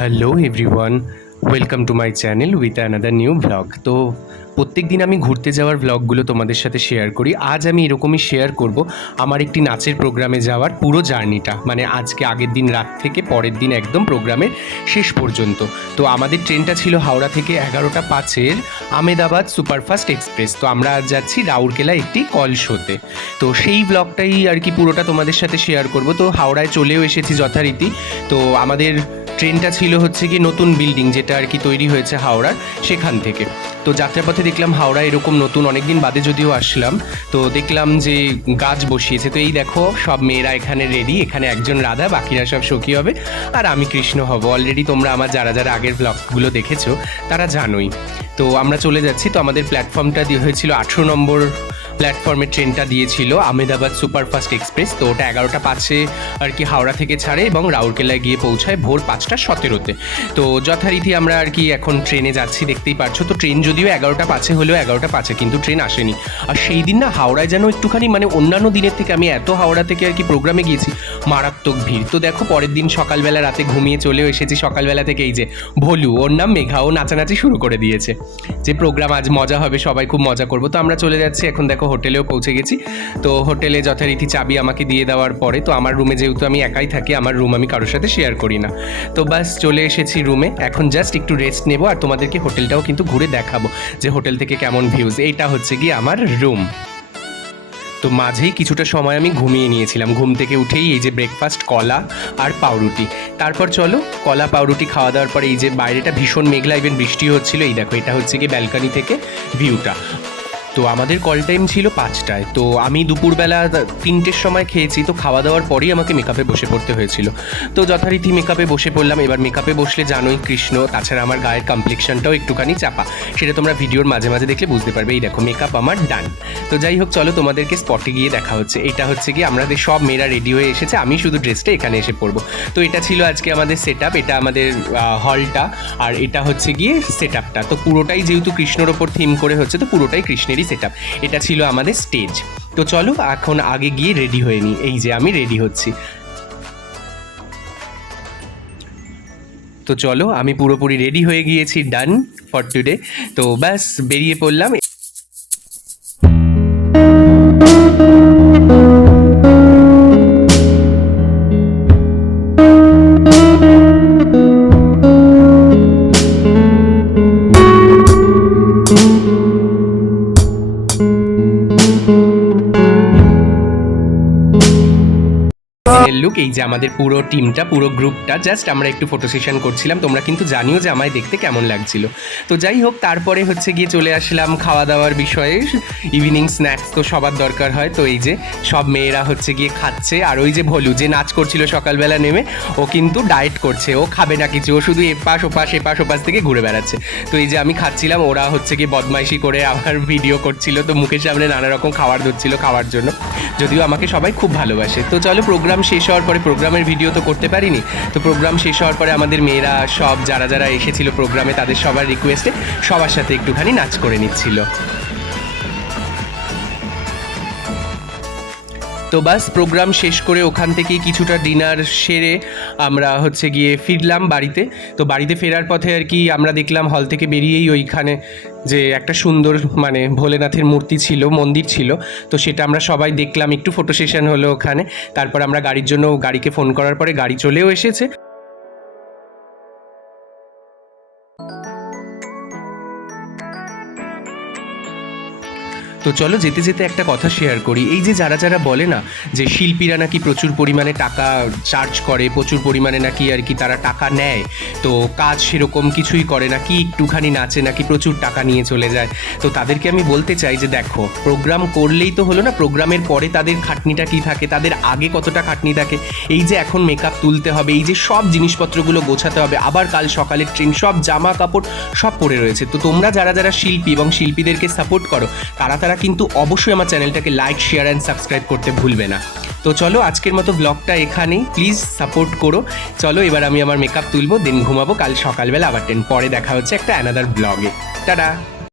Hello everyone, welcome to my channel with another new vlog. তো প্রত্যেক দিন আমি ঘুরতে যাওয়ার ভ্লগগুলো তোমাদের সাথে শেয়ার করি। আজ আমি এরকমই শেয়ার করব আমার একটি নাচের প্রোগ্রামে যাওয়ার পুরো জার্নিটা, মানে আজকে আগের দিন রাত থেকে পরের দিন একদম প্রোগ্রামের শেষ পর্যন্ত। তো আমাদের ট্রেনটা ছিল হাওড়া থেকে 11:05 আমেদাবাদ সুপারফাস্ট এক্সপ্রেস। তো আমরা আজ যাচ্ছি রাউরকেলা একটি কল শোতে। তো সেই ব্লগটাই আর কি পুরোটা তোমাদের সাথে শেয়ার করব। তো হাওড়ায় চলেও এসেছি যথারীতি। তো আমাদের ট্রেনটা ছিল হচ্ছে কি নতুন বিল্ডিং যেটা আর কি তৈরি হয়েছে হাওড়ার, সেখান থেকে। তো যাত্রাপথে দেখলাম হাওড়া এরকম নতুন, অনেকদিন বাদে যদিও আসলাম, তো দেখলাম যে গাছ বসিয়েছে। তো এই দেখো সব মেয়েরা এখানে রেডি, এখানে একজন রাধা, বাকিরা সব সখী হবে, আর আমি কৃষ্ণ হব। অলরেডি তোমরা আমার যারা যারা আগের ব্লগগুলো দেখেছো তারা জানোই। তো আমরা চলে যাচ্ছি। তো আমাদের প্ল্যাটফর্মটা দিয়ে হয়েছিল 18 নম্বর প্ল্যাটফর্মে ট্রেনটা দিয়েছিল আমেদাবাদ সুপারফাস্ট এক্সপ্রেস। তো ওটা 11:05 আর কি হাওড়া থেকে ছাড়ে এবং রাউরকেলায় গিয়ে পৌঁছায় ভোর 5:17। তো যথারীতি আমরা আর কি এখন ট্রেনে যাচ্ছি, দেখতেই পারছো। তো ট্রেন যদিও 11:05 হলেও 11:05 কিন্তু ট্রেন আসেনি। আর সেই দিন না হাওড়ায় যেন একটুখানি, মানে অন্যান্য দিনের থেকে, আমি এত হাওড়া থেকে আর কি প্রোগ্রামে গিয়েছি, মারাত্মক ভিড়। তো দেখো পরের দিন সকালবেলা রাতে ঘুমিয়ে চলেও এসেছি, সকালবেলা থেকে এই যে ভলু, ওর নাম মেঘা, ও নাচানাচি শুরু করে দিয়েছে যে প্রোগ্রাম আজ মজা হবে, সবাই খুব মজা করবো। তো আমরা চলে যাচ্ছি এখন। দেখো হোটেলেও পৌঁছে গেছি। তো হোটেলে যথারীতি চাবি আমাকে দিয়ে দেওয়ার পরে, তো আমার রুমে যেহেতু আমি একাই থাকি, আমার রুম আমি কারোর সাথে শেয়ার করি না। তো বাস চলে এসেছি রুমে। এখন জাস্ট একটু রেস্ট নেবো, আর তোমাদেরকে হোটেলটাও কিন্তু ঘুরে দেখাবো যে হোটেল থেকে কেমন ভিউজ। এইটা হচ্ছে কি আমার রুম। তো মাঝেই কিছুটা সময় আমি ঘুমিয়ে নিয়েছিলাম। ঘুম থেকে উঠেই এই যে ব্রেকফাস্ট, কলা আর পাউরুটি। তারপর চলো কলা পাউরুটি খাওয়া দাওয়ার পরে এই যে বাইরেটা ভীষণ মেঘলা, ইভেন বৃষ্টি হচ্ছিল। এই দেখো এটা হচ্ছে কি ব্যালকনি থেকে ভিউটা। তো আমাদের কল টাইম ছিল 5টায়। তো আমি দুপুরবেলা 3টের সময় খেয়েছি। তো খাওয়া দাওয়ার পরেই আমাকে মেকআপে বসে পড়তে হয়েছিল। তো যথারীতি মেকআপে বসে পড়লাম। এবার মেকআপে বসলে জানোই কৃষ্ণ, তাছাড়া আমার গায়ের কমপ্লেকশনটাও একটুখানি চাপা, সেটা তোমরা ভিডিওর মাঝে মাঝে দেখলে বুঝতে পারবে। এই দেখো মেকআপ আমার ডান। তো যাই হোক চলো তোমাদেরকে স্পটে গিয়ে দেখা হচ্ছে। এটা হচ্ছে কি আমাদের সব মেয়েরা রেডি হয়ে এসেছে, আমি শুধু ড্রেসটা এখানে এসে পরবো। তো এটা ছিল আজকে আমাদের সেট আপ, এটা আমাদের হলটা, আর এটা হচ্ছে গিয়ে সেট আপটা। তো পুরোটাই যেহেতু কৃষ্ণর ওপর থিম করে হচ্ছে, তো পুরোটাই কৃষ্ণেরই সেট আপ। এটা ছিল আমাদের স্টেজ। তো চলো এখন আগে গিয়ে রেডি হয়ে নিই। এই যে আমি রেডি হচ্ছি। তো চলো আমি পুরোপুরি রেডি হয়ে গিয়েছি, ডান ফর টুডে। তো ব্যাস বেরিয়ে পড়লাম। লুক, এই যে আমাদের পুরো টিমটা, পুরো গ্রুপটা, জাস্ট আমরা একটু ফটো সেশন করছিলাম। তোমরা কিন্তু জানিও যে আমায় দেখতে কেমন লাগছিল। তো যাই হোক তারপরে হচ্ছে গিয়ে চলে আসলাম খাওয়া দাওয়ার বিষয়ে। ইভিনিং স্ন্যাক্স তো সবার দরকার হয়। তো এই যে সব মেয়েরা হচ্ছে গিয়ে খাচ্ছে, আর ওই যে ভলু যে নাচ করছিল সকালবেলা নেমে, ও কিন্তু ডায়েট করছে, ও খাবে না কিছু, ও শুধু এপাশ ওপাশ থেকে ঘুরে বেড়াচ্ছে। তো এই যে আমি খাচ্ছিলাম, ওরা হচ্ছে গিয়ে বদমাইশি করে আমার ভিডিও করছিল। তো মুখের সামনে নানা রকম খাবার ধরছিল খাওয়ার জন্য, যদিও আমাকে সবাই খুব ভালোবাসে। তো চলো প্রোগ্রাম শেষ হওয়ার পরে, প্রোগ্রামের ভিডিও তো করতে পারিনি, তো প্রোগ্রাম শেষ হওয়ার পরে আমাদের মেয়েরা সব যারা যারা এসেছিল প্রোগ্রামে, তাদের সবার রিকোয়েস্টে সবার সাথে একটুখানি নাচ করে নিচ্ছিল। তো বাস প্রোগ্রাম শেষ করে ওখান থেকেই কিছুটা ডিনার সেরে আমরা হচ্ছে গিয়ে ফিরলাম বাড়িতে। তো বাড়িতে ফেরার পথে আর কি আমরা দেখলাম হল থেকে বেরিয়েই ওইখানে যে একটা সুন্দর, মানে ভোলেনাথের মূর্তি ছিল, মন্দির ছিল। তো সেটা আমরা সবাই দেখলাম, একটু ফটো সেশন হলো ওখানে। তারপর আমরা গাড়ির জন্য গাড়িকে ফোন করার পরে গাড়ি চলেও এসেছে। তো চলো যেতে যেতে একটা কথা শেয়ার করি। এই যে যারা যারা বলে না যে শিল্পীরা নাকি প্রচুর পরিমাণে টাকা চার্জ করে, প্রচুর পরিমাণে নাকি আর কি তারা টাকা নেয়, তো কাজ সেরকম কিছুই করে না, কি একটুখানি নাচে নাকি প্রচুর টাকা নিয়ে চলে যায়। তো তাদেরকে আমি বলতে চাই যে দেখো, প্রোগ্রাম করলেই তো হলো না, প্রোগ্রামের পরে তাদের খাটনিটা কী থাকে, তাদের আগে কতটা খাটনি থাকে। এই যে এখন মেকআপ তুলতে হবে, এই যে সব জিনিসপত্রগুলো গোছাতে হবে, আবার কাল সকালের ট্রেন, সব জামা কাপড় সব পড়ে রয়েছে। তো তোমরা যারা যারা শিল্পী এবং শিল্পীদেরকে সাপোর্ট করো, তারা কিন্তু অবশ্যই আমার চ্যানেলটাকে লাইক, শেয়ার অ্যান্ড সাবস্ক্রাইব করতে ভুলবে না। তো চলো আজকের মতো ব্লগটা এখানেই, প্লিজ সাপোর্ট করো। চলো এবার আমি আমার মেকআপ তুলবো, দেন ঘুমাবো। কাল সকালবেলা আবার পরে দেখা হচ্ছে একটা অ্যানাদার ব্লগে। টাটা।